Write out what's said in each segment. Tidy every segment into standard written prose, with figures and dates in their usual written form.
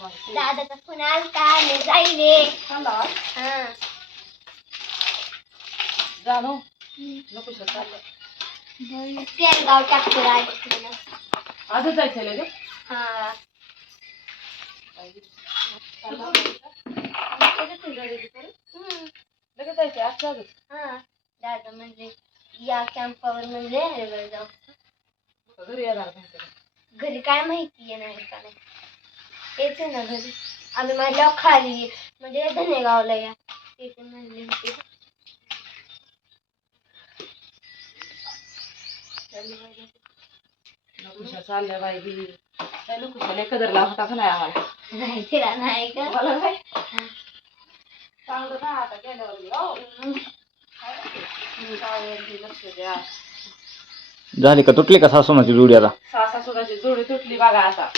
दादाचा फोन आलता मी जाईले जाणू नको चाललं तेलगाव टाकतो राजकीय आजच जायचं ग हा लगेच जायचं आज हा दादा म्हणजे या कॅम्पावर म्हणजे हरिहर जाऊ घरी येणार घरी काय माहिती आहे नाही का नाही येते ना घरी आम्ही माझ्या खाली म्हणजे धनेगावला या येते म्हणले होते नकुशा चालल्या बाई बी त्या नकुशाला कदरला होता का नाही आम्हाला नाही तिला नाही का मला नाही चांगलं ना आता गेल्यावर लक्ष द्या झाली का तुटली का सासूनाची जोडी आता सासा सुनाची जोडी तुटली बघा आता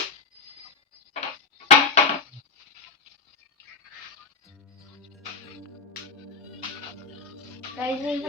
काही नाही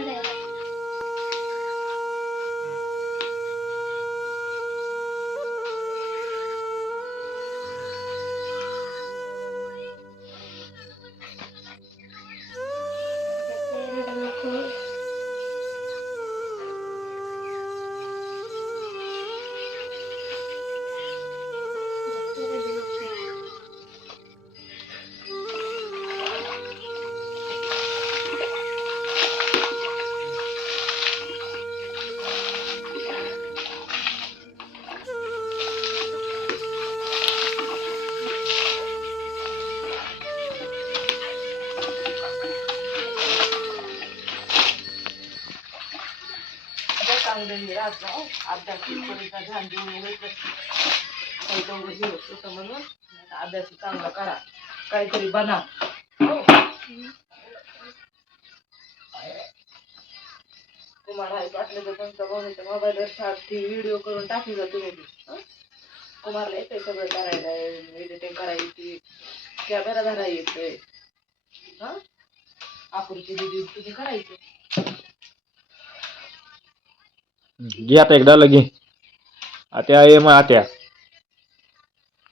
चांगलं राहत अभ्यास ध्यान देऊन म्हणून अभ्यास चांगला करा काहीतरी बना तुम्हाला वाटलं तर तुमच्या भाऊच्या मोबाईलवर साठी व्हिडिओ करून टाकली जा तुम्ही कुमारला येते सगळं करायला एडिटिंग करायची कॅमेरा धरा येते हा आकृती दिदी तुम्ही करायची घे आता एकदा लगे आत्या ये मग आत्या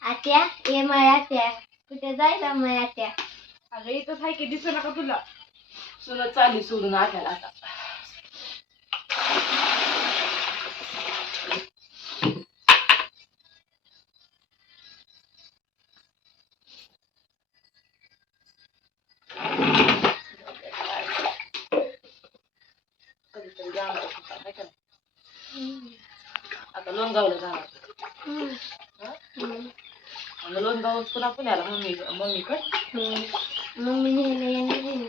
आत्या ये माय आत्या कुठे जायला माय आत्या अगं इथंच आहे की दिसू नका तुला सुनत चालली सोडून आत्याला आता कधीतरी जाणार आता लोणगावला जाणार लोणगाव पुन्हा पुण्याला मम्मीकडे मम्मी नेहमी येणार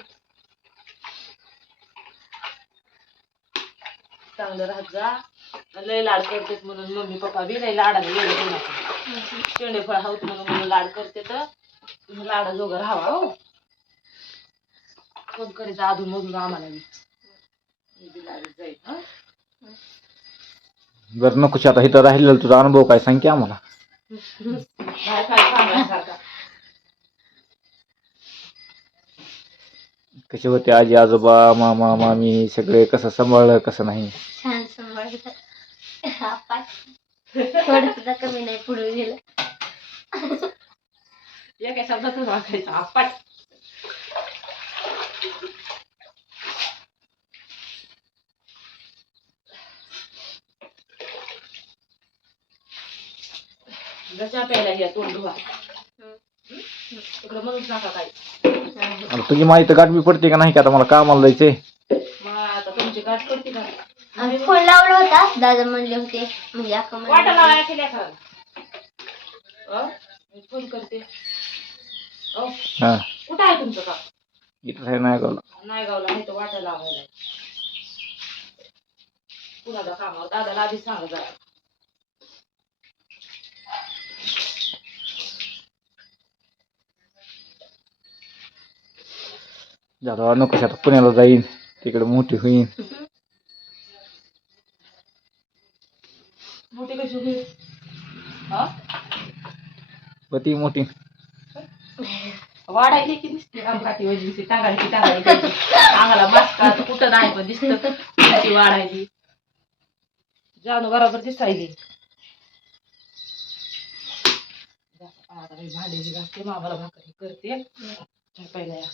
चांगलं राहत जा लय लाड करतेत म्हणून मम्मी पप्पा बी लय लाडाला गेले शेंडे फळ हाऊत म्हणून लाड करते तर तुम्ही लाडाजोगं राहावा हो फोन करायचा अधून मधून आम्हाला बी लाडत जाईल बरं नको आता इथं राहिलेलं तुझा अनुभव काय सांग की आम्हाला काय सांगायसारखा कसे होते आजी आजोबा मामा मामी सगळे कसं सांभाळलं कसं नाही छान सांभाळलं थोडं सुद्धा कमी नाही पुढे गेलं एका शब्दातच वाचायचं आपाट चहा प्यायला घ्या तोंड धुवा तिकडं म्हणूच नका काय तुझी माहिती तर गाठ बी पडते का नाही का आता मला कामाला जायचंय मग आता तुमची गाठ पडते का आम्ही फोन लावला होता दादा म्हणले होते म्हणजे वाटायला केल्या मी फोन करते हा कुठं आहे तुमचं का इथं आहे नाही गावला नाही गावला नाही तर वाटायला लावायला कुणाला कामावर दादाला आधीच सांगा जरा जाता नको आता पुण्याला जाईन तिकडे मोठी होईन मोठी कशी होईल हा पती मोठी वाढायली की दिसते अपघाती वजनची टांगायची अंगाला मास्क कुठं नाही पण दिसत कशी वाढायली जानू बरोबर दिसायली आई भांडी घासते मामाला भाकरी करते चहा प्यायला या.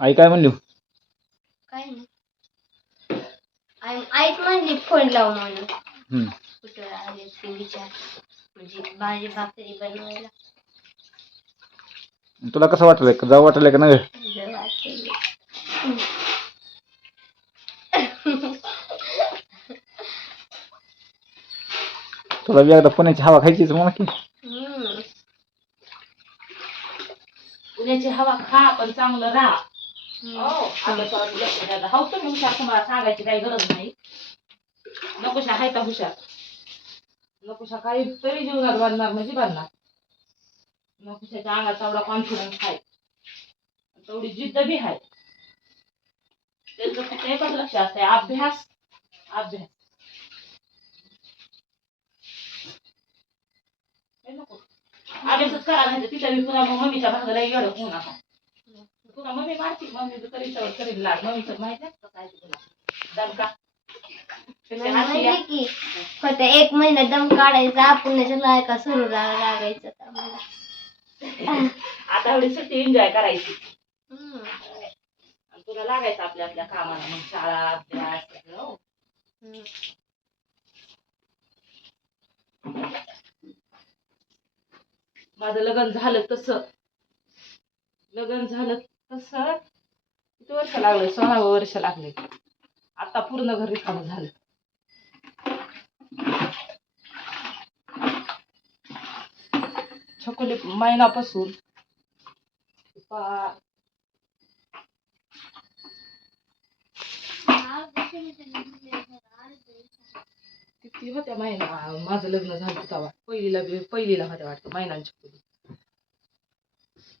आई काय म्हणली काय नाही आईच म्हणली फोन लाव म्हणून हम्म. कुठं आले ते विचार म्हणजे भाजी भाकरी बनवायला तुला कसं वाटलंय जाऊ वाटलंय का नाही जर वाटेल. तुला बी एकदा पुण्याची हवा खायचीच म्हणा की हम्म. पुण्याची हवा खा पण चांगलं राहा. हम्म. अभ्यासावर लक्ष द्या. हो तुम्ही हुशार, तुम्हाला सांगायची काही गरज नाही. नकोशा आहे का हुशार, नकोशा काही तरी जीवनात बांधणार म्हणजे बांधणार. नकोशाच्या अंगात तेवढा कॉन्फिडन्स आहे, तेवढी जिद्द बी आहे. त्यांचं फक्त एकच लक्ष असते, अभ्यास अभ्यास. हे नको अभ्यासच करा, नाही तिथं बी पुन्हा मग मम्मीच्या भागाला येडं होऊ नका. तुला मम्मी मारती, मम्मी तरी सवय करील लाग. मम्मीचं माहित नाही का काय ते तुला दणका. म्हणले की फक्त 1 महिना दम काढायचा आपण लायका सुरू लागायचं का मला. आता एवढी सुट्टी एन्जॉय करायची हम्म. आणि तुला लागायचं आपल्या आपल्या कामाला, मग शाळा अभ्यास सगळं. हो. हम्म. माझं लग्न झालं तसं किती वर्ष लागले, 16 वर्ष लागले. आता पूर्ण घर रिकामं झालं. छकुली महिनापासून किती होत्या महिना माझं लग्न झालं तेव्हा पहिलीला होत्या वाटतं महिन्यांची छकुली.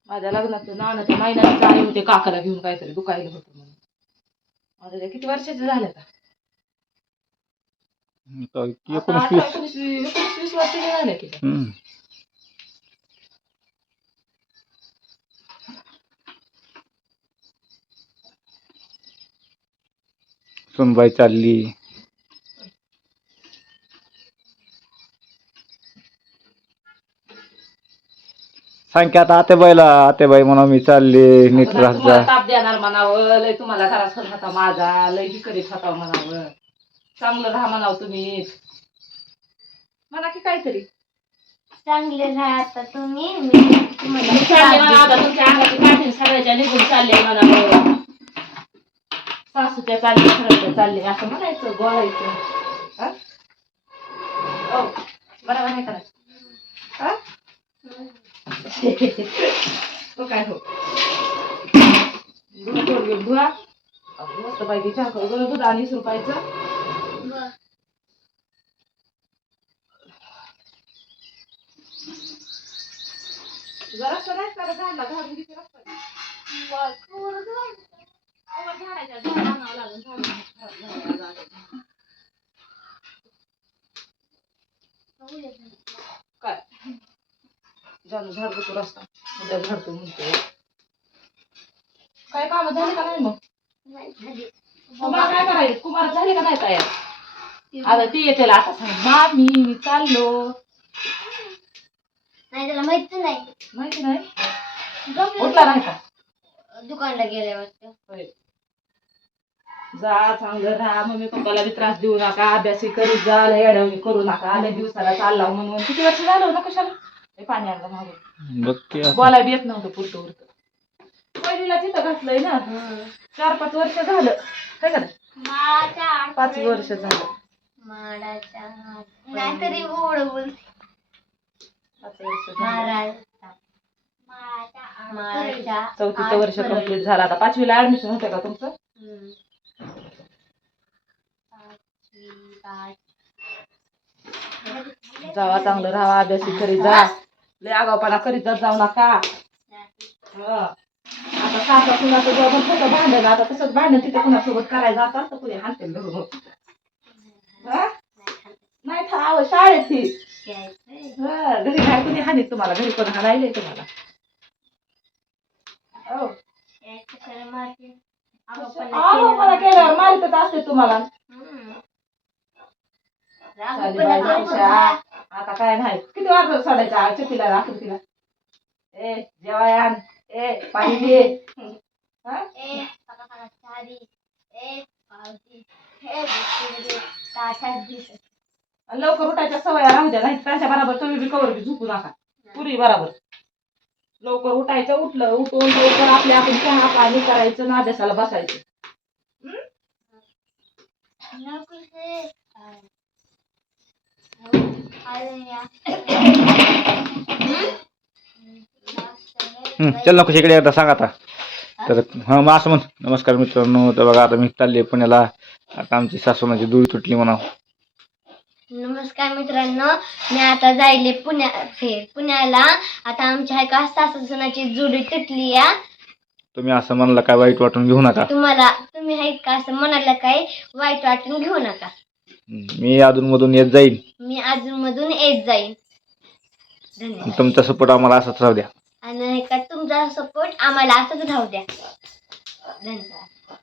माझ्या लग्नाचं नाव त्या महिन्यात आले होते काकाला घेऊन, काहीतरी दुखायला होतं म्हणून. माझ्या त्या किती वर्षाचे झाले आता? 19-20 वर्षाचे झाले की. सुनबाई चालली सांग की आता आतेबाई म्हणा मी चालले नीट राहत जा. तुम्हाला ताप देणार म्हणावं, लय तुम्हाला त्रास होत होता माझा, लय ही करीत होता म्हणावं. चांगलं राहा म्हणावं तुम्ही म्हणा की काहीतरी. चांगले राहा आता तुम्ही. मी चालले म्हणा आता, तुमच्या अंगाची काठी सगळ्याच्या निघून चालले म्हणावं. सासूच्या चालले, सगळ्याच्या चालले असं म्हणायचं, बोलायचं. हो बरोबर आहे का? हा तो काय हो धुवा मस्त पाहिजे चहा करू. दूध आणि 20 रुपयाचं. जरासं नाही का झाडला झाडून किती लागतं. काय झालं झाडतो तो रस्ता उद्या झाडतो म्हणतो. काय काम झाली का नाही मग? तुम्हाला काय करायचं? कुमार झाली का नाही तयार? आता ती येते आता सांग मामी मी चाललो. नाही त्याला माहिती माहिती नाही उठला नाही का? दुकानला गेले वाटतं. जा चांगलं राहा, मम्मी पप्पाला बी त्रास देऊ नका, अभ्यास करीत जा, येडवणी करू नका. आल्या दिवसाला चालला म्हणून किती वर्ष झालं ना कशाला हे पाणी आणलं मागून. बोलाय बी येत नव्हतं पुरतं उरतं. पहिलीला तिथं घातलंय ना. 4-5 वर्ष झालं काय का 5 वर्ष झालं. नाहीतरी ओढ बोलते 5 वर्ष झालं. 4थं वर्ष कंप्लीट झालं. आता 5वीला ऍडमिशन होतं का तुमचं? जावा चांगलं राहा, अभ्यास करीत जा, लय आगावपणा करीत जाऊ नका. आता सासा कुणाचं दोघं खोटं भांडण, आता तसंच भांडण तिथे कुणासोबत करायचं आता तर कुणी हाणतील धरून. नाही थांब शाळेत ती घरी नाही कुणी हानीत तुम्हाला, घरी कोण हाणायले तुम्हाला. मला केल्यावर मारितच असते तुम्हाला. आता काय नाही किती वाजता सोडायचा चुकीला आकृतीला ए जेवाय आण ए पाणी दे हा? ए पका साडी ए पावती हे बिस्किट ताटात दिसत आणि लवकर उठायच्या सवय राहू द्या नाही त्यांच्या बरोबर तुम्ही बी कवर बी झोपू नका पुरी बरोबर लवकर उठायचं उठलं उठून लवकर आपल्या आपण चहा पाणी करायचं ना अभ्यासाला बसायचं नको से चल नको इकडे एकदा सांग आता तर हा मग असं म्हण नमस्कार मित्रांनो तर बघा आता मी चालले पुण्याला आता आमची सासूनाची दुरी तुटली म्हणा नमस्कार मित्रांनो मी आता जायले पुण्याला आता आमच्या आहे का सासूसुनाची जोडी तुटली या तुम्ही असं म्हणलं काय वाईट वाटून घेऊ नका तुम्ही आहेत का असं म्हणाला काही वाईट वाटून घेऊ नका मी अधूनमधून येत जाईल मी अजूनमधून येत जाईन धन्यवाद तुमचा सपोर्ट आम्हाला असंच राहू द्या आणि का तुमचा सपोर्ट आम्हाला असंच राहू द्या धन्यवाद